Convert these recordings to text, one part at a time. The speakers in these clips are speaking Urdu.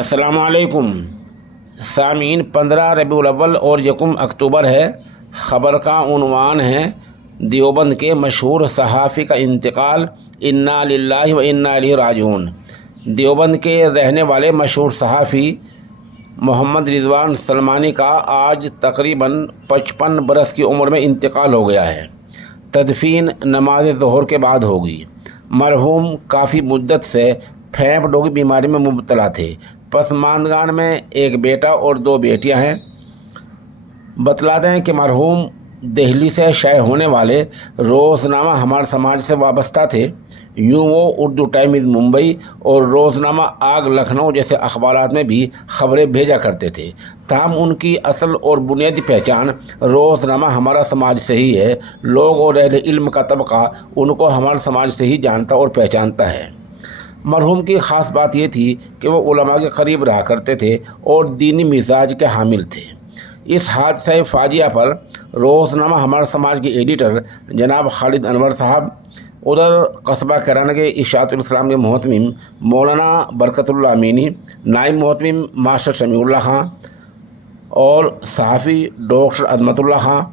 السلام علیکم سامعین، 15 ربیع الاول اور 1 اکتوبر ہے۔ خبر کا عنوان ہے دیوبند کے مشہور صحافی کا انتقال، انا للہ و انا الیہ راجعون۔ دیوبند کے رہنے والے مشہور صحافی محمد رضوان سلمانی کا آج تقریباً 55 برس کی عمر میں انتقال ہو گیا ہے۔ تدفین نماز ظہر کے بعد ہوگی۔ مرحوم کافی مدت سے پھیپھڑوں کی بیماری میں مبتلا تھے۔ پسماندگان میں ایک بیٹا اور 2 بیٹیاں ہیں۔ بتلاتے ہیں کہ مرحوم دہلی سے شائع ہونے والے روزنامہ ہمارا سماج سے وابستہ تھے۔ یوں وہ اردو ٹائمز ممبئی اور روزنامہ آگ لکھنؤ جیسے اخبارات میں بھی خبریں بھیجا کرتے تھے۔ تاہم ان کی اصل اور بنیادی پہچان روزنامہ ہمارا سماج سے ہی ہے۔ لوگ اور اہل علم کا طبقہ ان کو ہمارا سماج سے ہی جانتا اور پہچانتا ہے۔ مرحوم کی خاص بات یہ تھی کہ وہ علماء کے قریب رہا کرتے تھے اور دینی مزاج کے حامل تھے۔ اس حادثہ فاجعہ پر روزنامہ ہمارا سماج کے ایڈیٹر جناب خالد انور صاحب، ادھر قصبہ کیرانہ کے اشاعت الاسلام کے محتمم مولانا برکت اللہ امینی، نائب محتمم ماسٹر سمیع اللہ خان اور صحافی ڈاکٹر عظمت اللہ خان،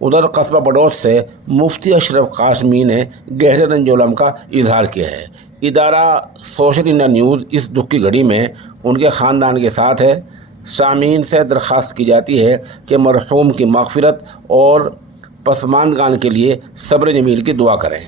ادھر قصبہ بڑوت سے مفتی اشرف قاسمی نے گہرے رنج و الم کا اظہار کیا ہے۔ ادارہ سوشل انڈیا نیوز اس دکھ کی گھڑی میں ان کے خاندان کے ساتھ ہے۔ سامعین سے درخواست کی جاتی ہے کہ مرحوم کی مغفرت اور پسماندگان کے لیے صبر جمیل کی دعا کریں۔